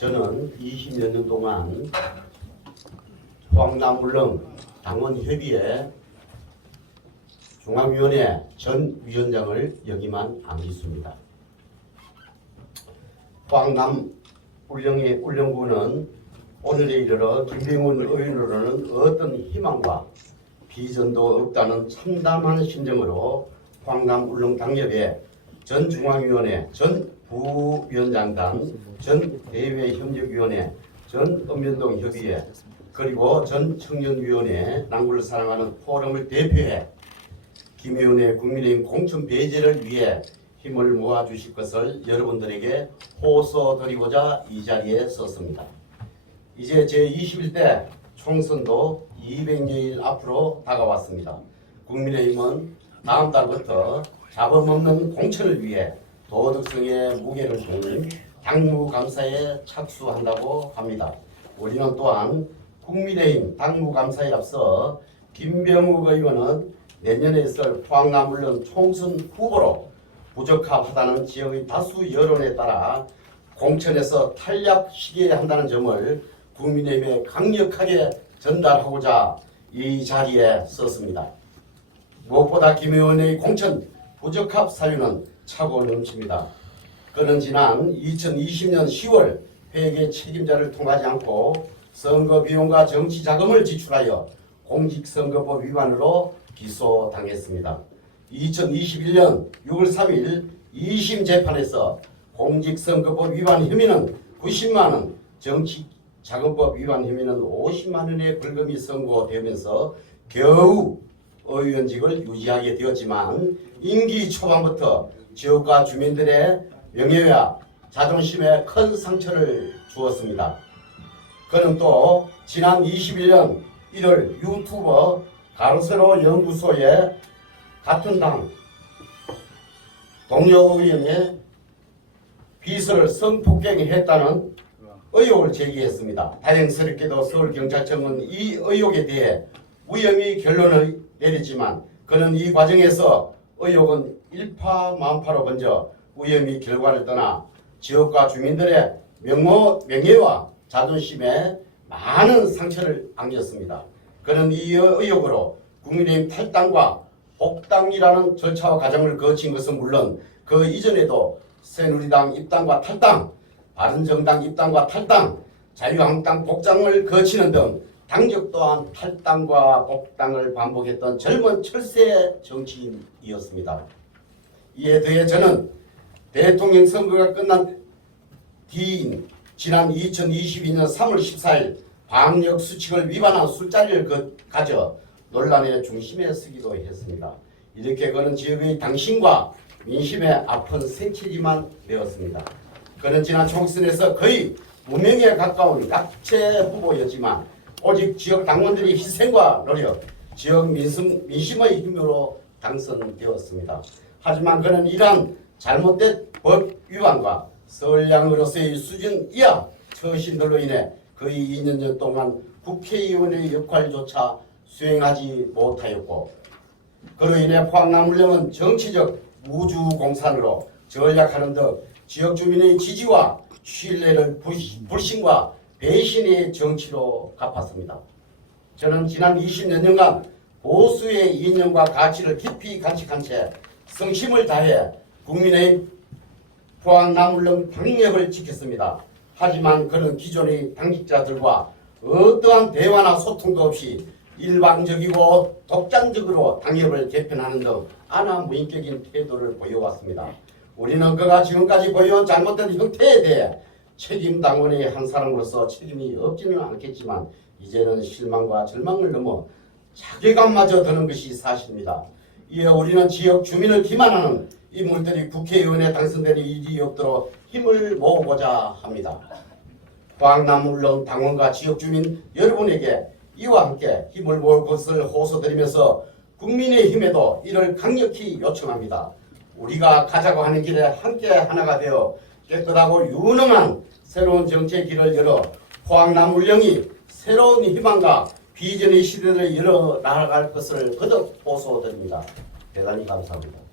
저는 20여 년 동안 포항남울릉 당원협의회 중앙위원회 전 위원장을 역임한 안기수입니다. 포항남 울릉군은 오늘에 이르러 김병훈 의원으로는 어떤 희망과 비전도 없다는 참담한 심정으로 포항남 울릉 당협회 전 중앙위원회 전 부위원장단 전 대외협력위원회 전 읍면동 협의회 그리고 전 청년위원회 남구를 사랑하는 포럼을 대표해 김 의원의 국민의힘 공천 배제를 위해 힘을 모아주실 것을 여러분들에게 호소드리고자 이 자리에 섰습니다. 이제 제21대 총선도 200여일 앞으로 다가왔습니다. 국민의힘은 다음 달부터 잡음없는 공천을 위해 도덕성의 무게를 두는 당무감사에 착수한다고 합니다. 우리는 또한 국민의힘 당무감사에 앞서 김병욱 의원은 내년에 있을 포항남울릉 총선 후보로 부적합하다는 지역의 다수 여론에 따라 공천에서 탈락시켜야 한다는 점을 국민의힘에 강력하게 전달하고자 이 자리에 섰습니다. 무엇보다 김 의원의 공천 부적합 사유는 차고 넘칩니다. 그는 지난 2020년 10월 회계 책임자를 통하지 않고 선거 비용과 정치 자금을 지출하여 공직선거법 위반으로 기소당했습니다. 2021년 6월 3일 2심 재판에서 공직선거법 위반 혐의는 90만 원, 정치자금법 위반 혐의는 50만 원의 벌금이 선고되면서 겨우 의원직을 유지하게 되었지만 임기 초반부터 지역과 주민들의 명예와 자존심에 큰 상처를 주었습니다. 그는 또 지난 21년 1월 유튜버 가로세로 연구소에 같은 당 동료 의원의 비서를 성폭행했다는 의혹을 제기했습니다. 다행스럽게도 서울경찰청은 이 의혹에 대해 무혐의 결론을 내렸지만 그는 이 과정에서 의혹은 일파만파로 번져 무혐의 결과를 떠나 지역과 주민들의 명예와 자존심에 많은 상처를 안겼습니다. 그는 이 의혹으로 국민의힘 탈당과 복당이라는 절차와 과정을 거친 것은 물론 그 이전에도 새누리당 입당과 탈당, 바른정당 입당과 탈당, 자유한국당 복당을 거치는 등 당적 또한 탈당과 복당을 반복했던 젊은 철새 정치인이었습니다. 이에 더해 저는 대통령 선거가 끝난 뒤인 지난 2022년 3월 14일 방역 수칙을 위반한 술자리를 가져 논란의 중심에 서기도 했습니다. 이렇게 그는 지역의 당신과 민심의 아픈 생채기만 되었습니다. 그는 지난 총선에서 거의 무명에 가까운 약체 후보였지만 오직 지역 당원들의 희생과 노력, 지역 민심의 힘으로 당선되었습니다. 하지만 그는 이러한 잘못된 법 위반과 선량으로서의 수준 이하 처신들로 인해 거의 2년 전 동안 국회의원의 역할조차 수행하지 못하였고 그로 인해 포항남울릉은 정치적 무주공산으로 전략하는 등 지역 주민의 지지와 신뢰를 불신과 배신의 정치로 갚았습니다. 저는 지난 20여 년간 보수의 이념과 가치를 깊이 간직한 채 성심을 다해 국민의 포항남울릉 당협을 지켰습니다. 하지만 그는 기존의 당직자들과 어떠한 대화나 소통도 없이 일방적이고 독단적으로 당협을 개편하는 등 안하무인격인 태도를 보여왔습니다. 우리는 그가 지금까지 보여온 잘못된 형태에 대해 책임당원의 한 사람으로서 책임이 없지는 않겠지만 이제는 실망과 절망을 넘어 자괴감마저 드는 것이 사실입니다. 이에 우리는 지역 주민을 기만하는 인물들이 국회의원에 당선되는 일이 없도록 힘을 모으고자 합니다. 포항남울릉 당원과 지역 주민 여러분에게 이와 함께 힘을 모을 것을 호소드리면서 국민의힘에도 이를 강력히 요청합니다. 우리가 가자고 하는 길에 함께 하나가 되어 깨끗하고 유능한 새로운 정치의 길을 열어 포항남울릉이 새로운 희망과 비전의 시대를 열어 나아갈 것을 거듭 호소드립니다. 대단히 감사합니다.